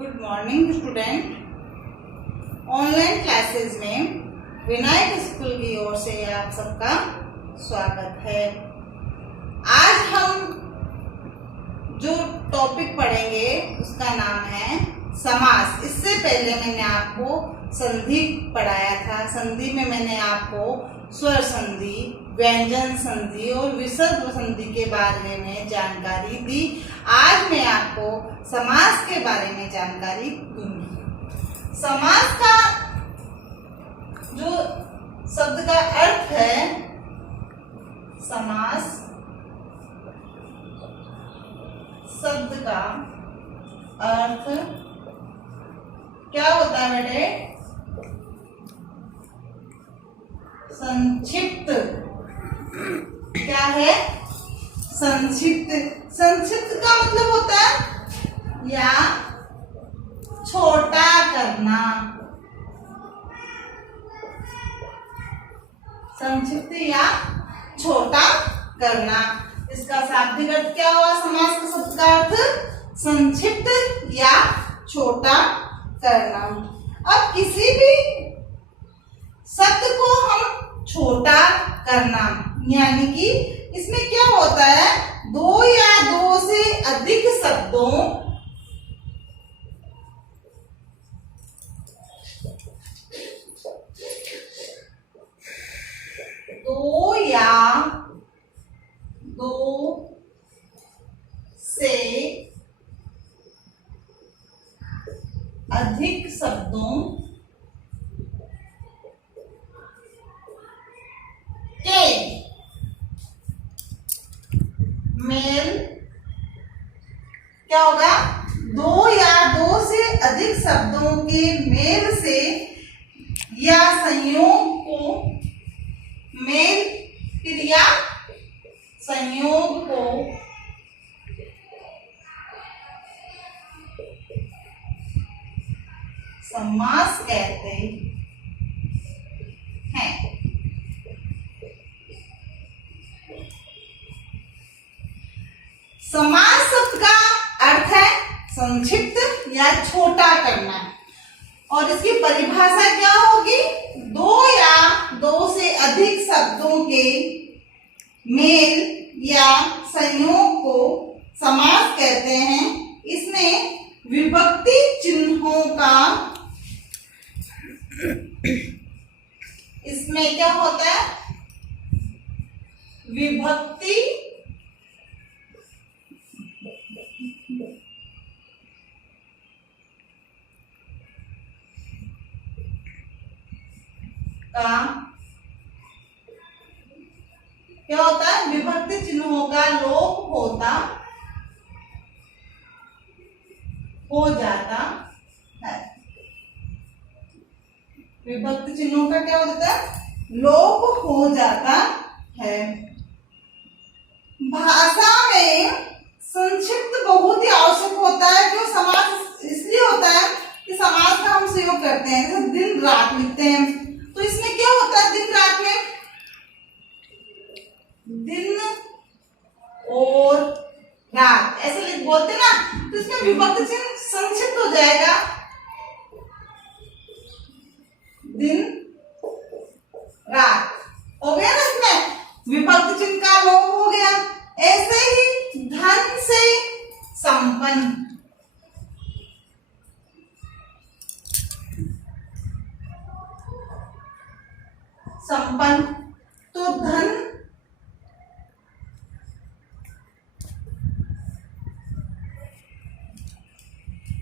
Good morning student. Online classes में Vinayak school की ओर से आप सबका स्वागत है। आज हम जो टॉपिक पढ़ेंगे उसका नाम है समास। इससे पहले मैंने आपको संधि पढ़ाया था। संधि में मैंने आपको स्वर संधि, व्यंजन संधि और विसर्ग संधि के बारे में जानकारी दी। आज मैं आपको समास के बारे में जानकारी दूंगी। समास का जो शब्द का अर्थ है, समास शब्द का अर्थ क्या होता है बेटे? संक्षिप्त। क्या है? संक्षिप्त। संक्षिप्त का मतलब होता है या छोटा करना। संक्षिप्त या छोटा करना, इसका शाब्दिक अर्थ क्या हुआ? समास का शब्द का अर्थ संक्षिप्त या छोटा करना। अब किसी भी शब्द को हम छोटा करना, यानी कि इसमें क्या होता है? दो या दो से अधिक शब्दों अधिक शब्दों के मेल क्या होगा? दो या दो से अधिक शब्दों के मेल से या संयोग को मेल क्रिया संयोग को समास कहते हैं। समास शब्द का अर्थ है संक्षिप्त या छोटा करना, और इसकी परिभाषा क्या होगी? दो या दो से अधिक शब्दों के मेल या संयोग को समास कहते हैं। इसमें विभक्ति चिन्हों का इसमें क्या होता है? विभक्ति का क्या होता है? विभक्ति चिन्हों का लोप हो जाता है। विभक्ति चिन्हों का क्या हो जाता है? लोप हो जाता है। भाषा में संक्षिप्त बहुत ही आवश्यक होता है। जो समास इसलिए होता है कि समास का हम प्रयोग करते हैं, जैसे दिन रात लिखते हैं, तो इसमें क्या होता है? दिन रात में दिन और रात ऐसे बोलते ना, तो इसमें विभक्ति चिन्ह संक्षिप्त हो जाएगा। दिन रात हो गया ना, इसमें विभक्ति चिन्ह का लोप हो गया। ऐसे ही धन से संपन्न, संपन्न तो धन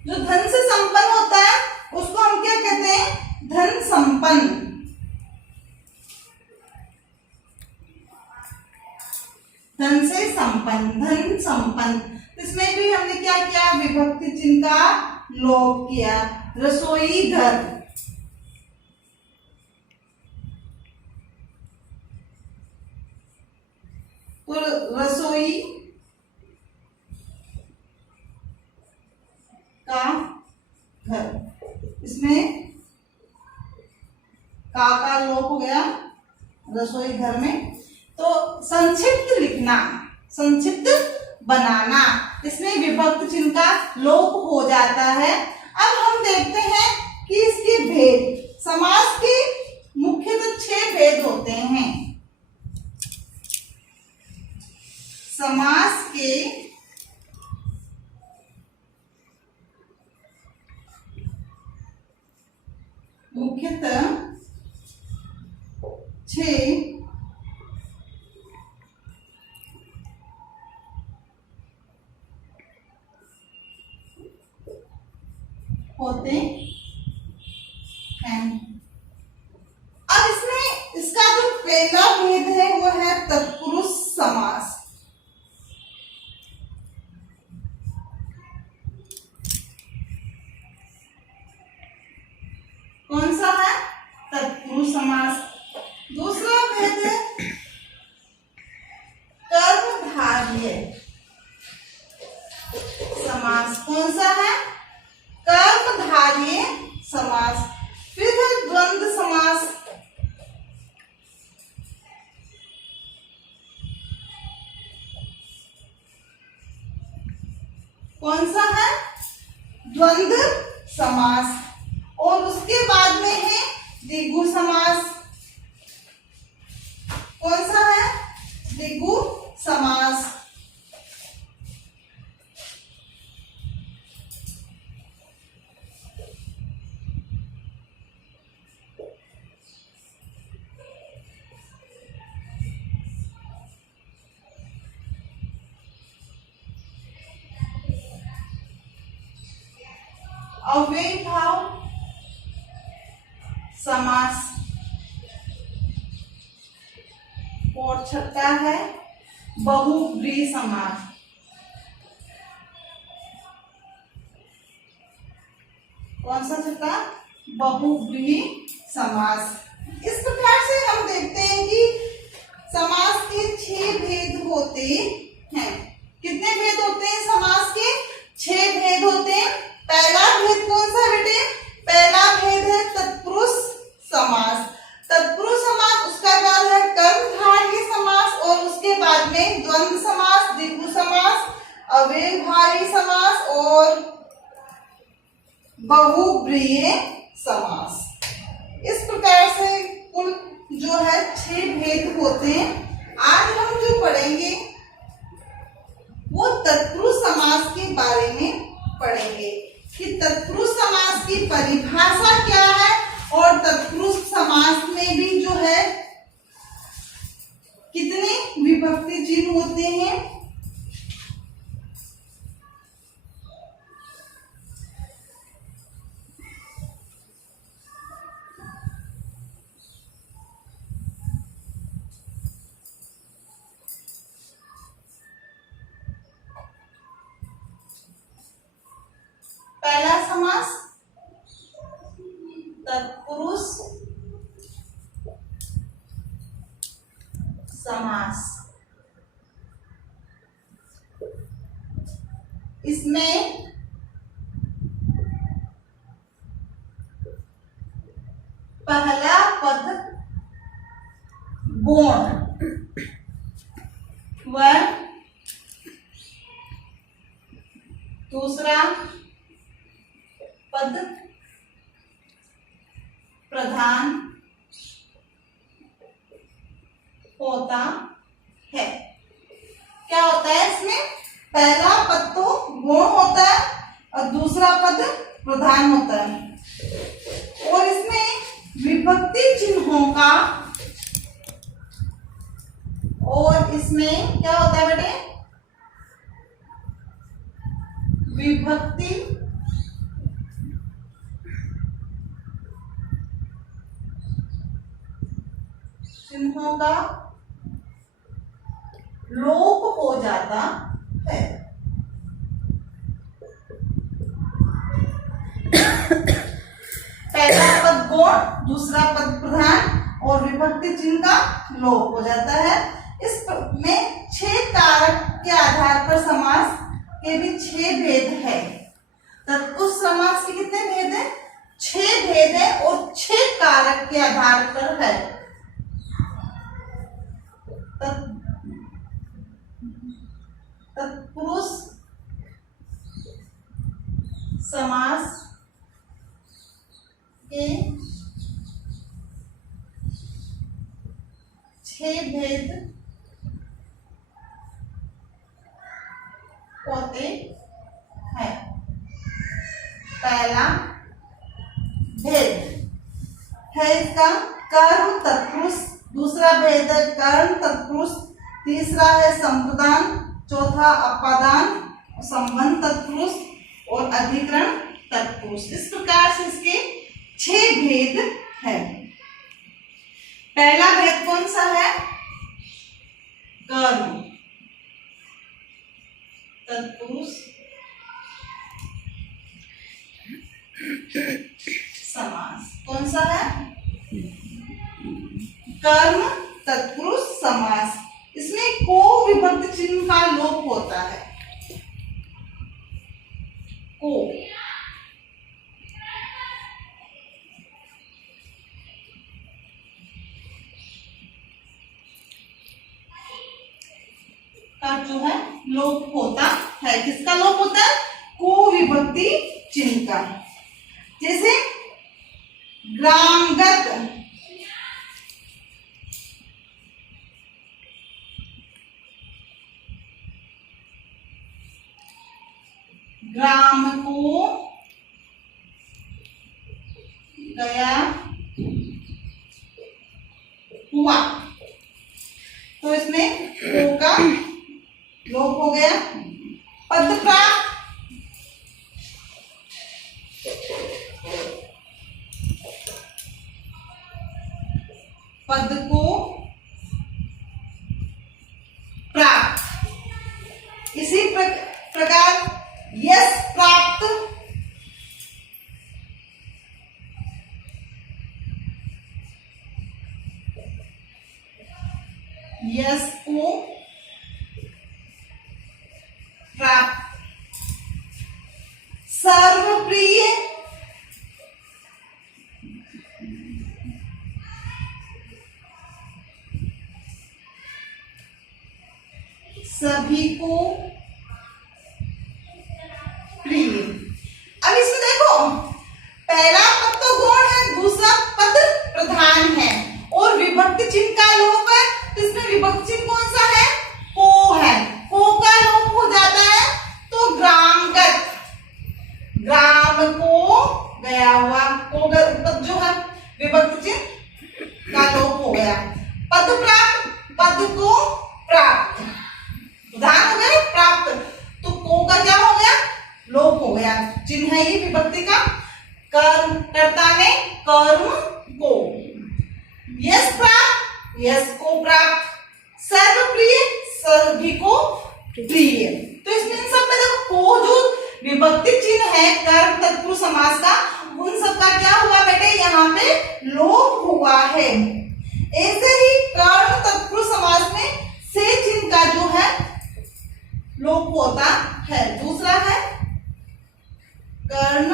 जो धन से संपन्न होता है उसको हम क्या कहते हैं? धन संपन्न। धन से संपन्न, धन संपन्न। इसमें भी हमने क्या किया? विभक्ति चिन्ह का लोप किया। रसोई घर, तो रसोई का घर, इसमें का लोप हो गया रसोई घर में। तो संक्षिप्त लिखना, संक्षिप्त बनाना, इसमें विभक्ति चिन्ह का लोप हो जाता है। अब हम देखते हैं कि इसके भेद। समास के मुख्यतः 6 भेद होते हैं। समास के मुख्यतः 6 होते हैं। अब इसमें इसका जो पहला भेद है वो है तत्पुरुष समास। कौन सा है? तत्पुरुष समास। दूसरा भेद है कर्मधारय समास। कौन सा है? कर्मधारय समास। फिर है द्वंद्व समास। कौन सा है? द्वंद्व समास। और उसके बाद में है द्विगु समास। कौन सा है? द्विगु समास। अव्ययीभाव समास। और छठा है बहुव्रीहि समास। कौन सा छठा? बहुव्रीहि समास। इस प्रकार से हम देखते हैं कि समास के 6 भेद होते हैं। कितने भेद होते हैं समास के? 6 भेद होते हैं। पहला भेद कौन सा बेटे? पहला भेद है तत्पुरुष समास। तत्पुरुष समास, उसका बाद है कर्मधारय समास और उसके बाद में द्वंद्व समास, द्विगु समास, अव्ययभावी समास और बहुव्रीहि समास। इस प्रकार से कुल जो है 6 भेद होते हैं। आज हम जो पढ़ेंगे वो तत्पुरुष समास के बारे में पढ़ेंगे कि तत्पुरुष समास की परिभाषा क्या है और तत्पुरुष समास में भी जो है कितने विभक्ति चिन्ह होते हैं। पहला समास तत्पुरुष समास। इसमें पहला पद गौण व दूसरा पद प्रधान होता है। क्या होता है इसमें? पहला पद तो गौण होता है और दूसरा पद प्रधान होता है। और इसमें विभक्ति चिन्हों का और इसमें क्या होता है बेटे? विभक्ति चिन्हों का लोप हो जाता है। पहला पद गौण, दूसरा पद प्रधान और विभक्ति चिन्ह का लोप हो जाता है। इसमें 6 कारक के आधार पर समास के भी 6 भेद है। तत्पुरुष समास के कितने भेद है? 6 भेद है और 6 कारक के आधार पर है। तत्पुरुष समास के 6 भेद होते हैं। पहला भेद है इसका कर्म तत्पुरुष, दूसरा भेद है कर्ण तत्पुरुष, तीसरा है संप्रदान, चौथा अपादान, संबंध तत्पुरुष और अधिकरण तत्पुरुष। इस प्रकार से इसके 6 भेद है। पहला भेद कौन सा है? कर्म तत्पुरुष समास। कौन सा है? कर्म तत्पुरुष समास। इसमें को विभक्ति चिन्ह का लोप होता है। को का जो है लोप होता है। किसका लोप होता है? को विभक्ति चिन्ह का। जैसे ग्रामगत, ग्राम को गया हुआ, तो इसमें को का लोप हो गया। पद प्राप्त, पद को प्राप्त। इसी प्रकार यश प्राप्त, यश को प्राप्त। सर्वप्रिय, सभी को प्रिय। अब इसमें देखो, पहला पद तो गौण है, दूसरा पद प्रधान है और विभक्ति चिन्ह का लोप है। तो इसमें विभक्ति चिन्ह कौन सा है? को है। को का लोप हो जाता है तो ग्रामगत, ग्राम को गया हुआ, को पद जो है विभक्ति चिन्ह का लोप हो गया। पद प्राप्त, पद को प्राप्त, प्रधान हो गया प्राप्त, तो को का क्या हो गया? लोप हो गया। चिन्ह है ये विभक्ति का। कर्म, कर्ता ने कर्म को। यश प्राप्त, यश को प्राप्त। सर्वप्रिय, सभी को प्रिय। तो इसमें इन सब में देखो को जो विभक्ति चिन्ह है कर्म तत्पुरुष समास का, उन सब का क्या हुआ बेटे? यहाँ पे लोप हुआ है। ऐसे ही कर्म तत्पुरुष समास में से चिन्ह का जो है लोप होता है। दूसरा है कर्ण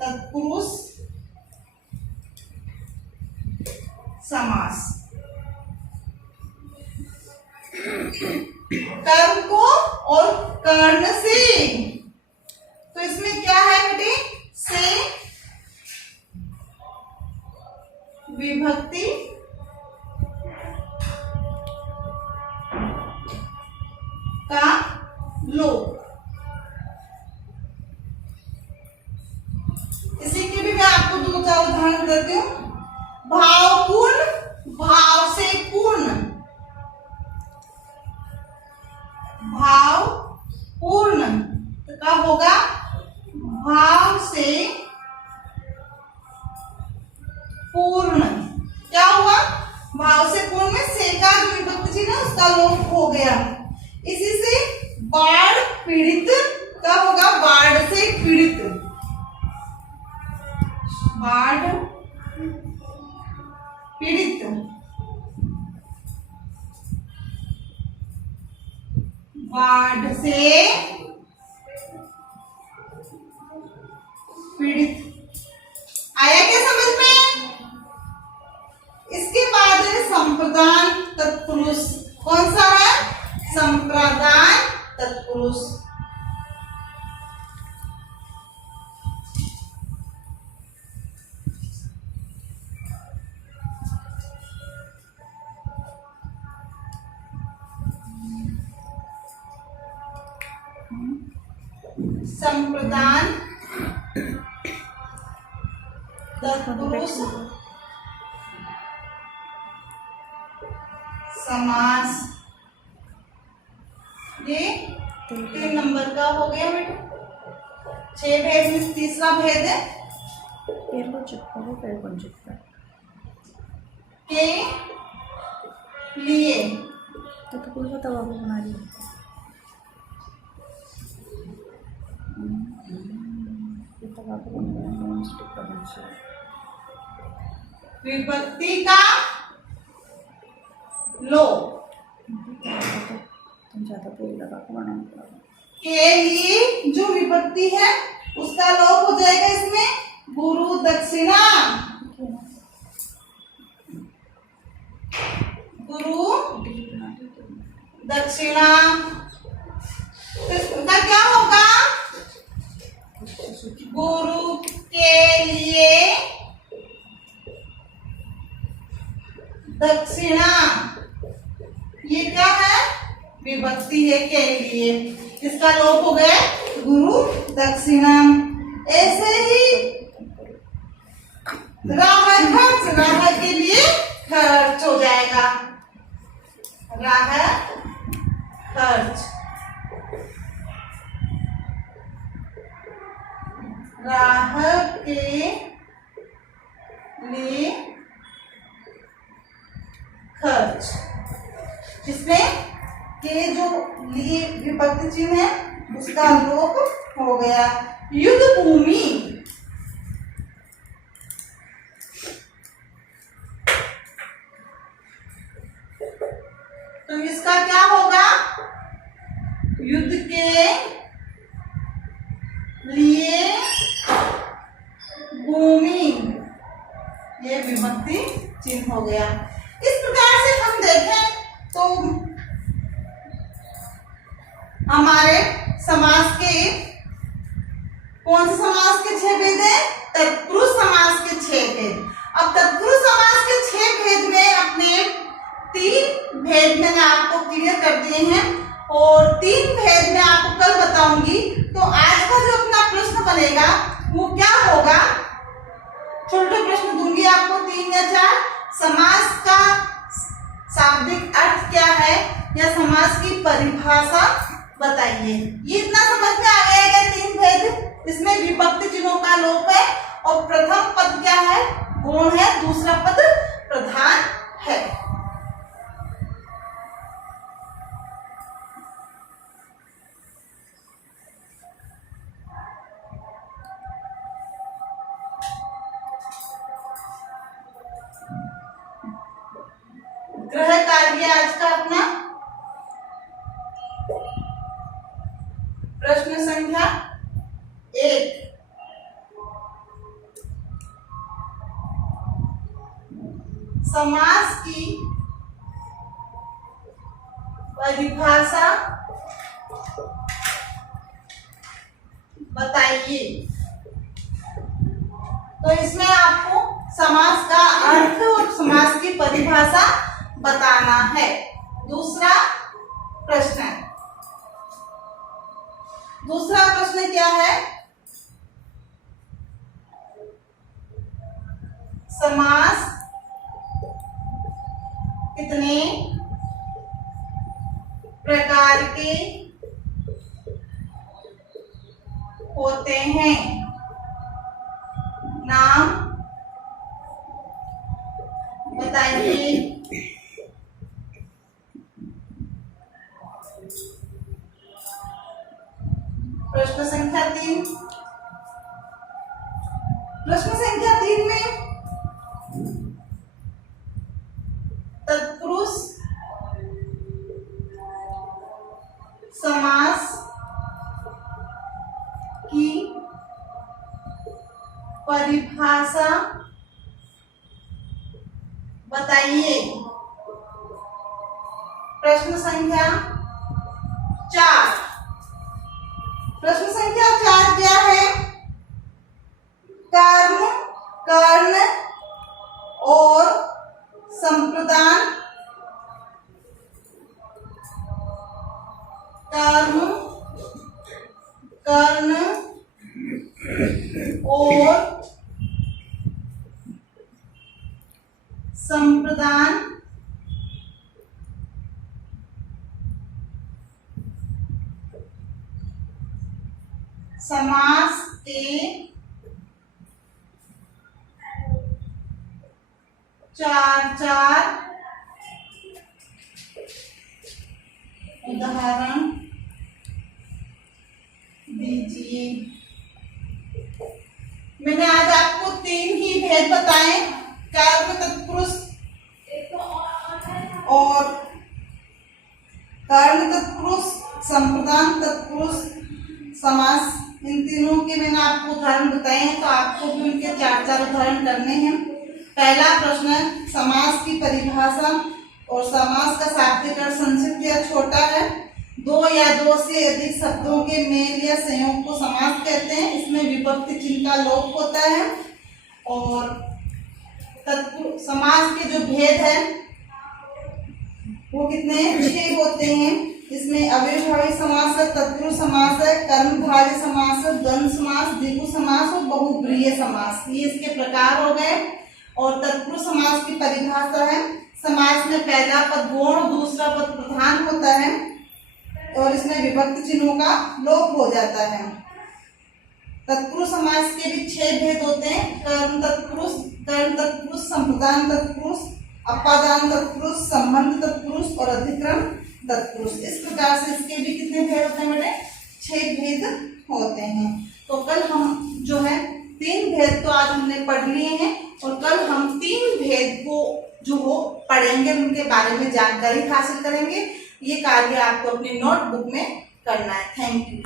तत्पुरुष समास। कर्म को और कर्ण से, तो इसमें क्या है बेटे? से विभक्ति का लोप। इसी के भी मैं आपको 2-4 उदाहरण देती हूँ। भावपूर्ण, भाव से पूर्ण, भाव पूर्ण तो क्या होगा? भाव से पूर्ण। क्या हुआ? भाव से पूर्ण में से का जो विभक्ति चिन्ह है उसका लोप हो गया। इसी से बाढ़ पीड़ित का होगा बाढ़ से पीड़ित, बाढ़ पीड़ित, बाढ़ से पीड़ित। आया क्या समझ में? इसके बाद है संप्रदान तत्पुरुष। कौन सा है? संप्रदान तत्पुरुष। संप्रदान, तत्पुरुष समास। ये 3 नंबर का हो गया बेटा। 6 भेद में तीसरा भेद है के लिए। तो कुछ बताओ बाबू बना रही विभक्ति का लोप तुम ज्यादा पेड़ लगा के बनाना पड़ेगा। के लिए जो विभक्ति है उसका लोप हो जाएगा इसमें गुरु दक्षिणा। गुरु दक्षिणा उसका क्या होगा? गुरु के लिए दक्षिणा। ये क्या है? विभक्ति है के लिए, इसका लोप हो गया गुरु दक्षिणा। ऐसे ही राह खर्च, राह के लिए खर्च हो जाएगा। राह खर्च, राह के लिए खर्च। इसमें के जो लिए विभक्ति चिन्ह है उसका लोप हो गया। युद्ध भूमि, तो इसका क्या होगा? युद्ध के लिए भूमि, ये विभक्ति चिन्ह हो गया। इस प्रकार से हम देखें तो हमारे समास के कौन से समास के 6 भेद है? तत्पुरुष समास के 6 भेद। अब तत्पुरुष समास के 6 भेद में अपने 3 भेद मैंने आपको क्लियर कर दिए हैं और 3 भेद मैं आपको कल बताऊंगी। तो आज का जो अपना प्रश्न बनेगा वो क्या होगा? छोटे प्रश्न दूंगी आपको 3 या 4। समास का शाब्दिक अर्थ क्या है या समास की परिभाषा बताइए। ये इतना समझ में आ गया कि 3 भेद, इसमें विभक्ति चिन्हों का लोप है और प्रथम पद क्या है? गौण है, दूसरा पद प्रधान है। गृह कार्य आज का अपना प्रश्न संख्या 1। समास की परिभाषा बताइए। तो इसमें आपको समास का अर्थ और समास की परिभाषा बताना है। दूसरा प्रश्न क्या है? समास कितने प्रकार के होते हैं? नाम बताइए। प्रश्न संख्या 3। प्रश्न संख्या 3 में तत्पुरुष समास की परिभाषा बताइए। प्रश्न संख्या 4। प्रश्न संख्या 4 क्या है? कर्म, कर्ण और संप्रदान। कर्म, कर्ण और संप्रदान समास के चार उदाहरण दीजिए। मैंने आज आपको 3 ही भेद बताए, कर्म तत्पुरुष और कर्ण तत्पुरुष, संप्रदान तत्पुरुष, समास। इन तीनों के मैंने आपको उदाहरण बताए हैं, तो आपको भी उनके 4 उदाहरण करने हैं। पहला प्रश्न, समास की परिभाषा और समास का शाब्दिक अर्थ संक्षिप्त या छोटा है। 2 या 2 से अधिक शब्दों के मेल या संयोग को समास कहते हैं। इसमें विभक्ति चिन्ह का लोप होता है। और समास के जो भेद है वो कितने 6 होते हैं। इसमें अव्ययभावी समास है, तत्पुरुष समास है, कर्मधारय समास है, द्वंद्व समास, द्विगु समास और बहुब्रीहि समास। ये इसके प्रकार हो गए। और तत्पुरुष समास की परिभाषा है, समास में पहला पद गौण, दूसरा पद प्रधान होता है और इसमें विभक्ति चिन्हों का लोप हो जाता है। तत्पुरुष समास के भी 6 भेद होते हैं, कर्ण तत्पुरुष, संप्रदान तत्पुरुष, अपादान तत्पुरुष, संबंध तत्पुरुष और अधिक्रम तत्पुरुष। इस प्रकार से इसके भी कितने भेद होते हैं बेटे? 6 भेद होते हैं। तो कल हम जो है 3 भेद तो आज हमने पढ़ लिए हैं और कल हम 3 भेद को जो हो पढ़ेंगे, उनके बारे में जानकारी हासिल करेंगे। ये कार्य आपको अपनी नोटबुक में करना है। Thank you.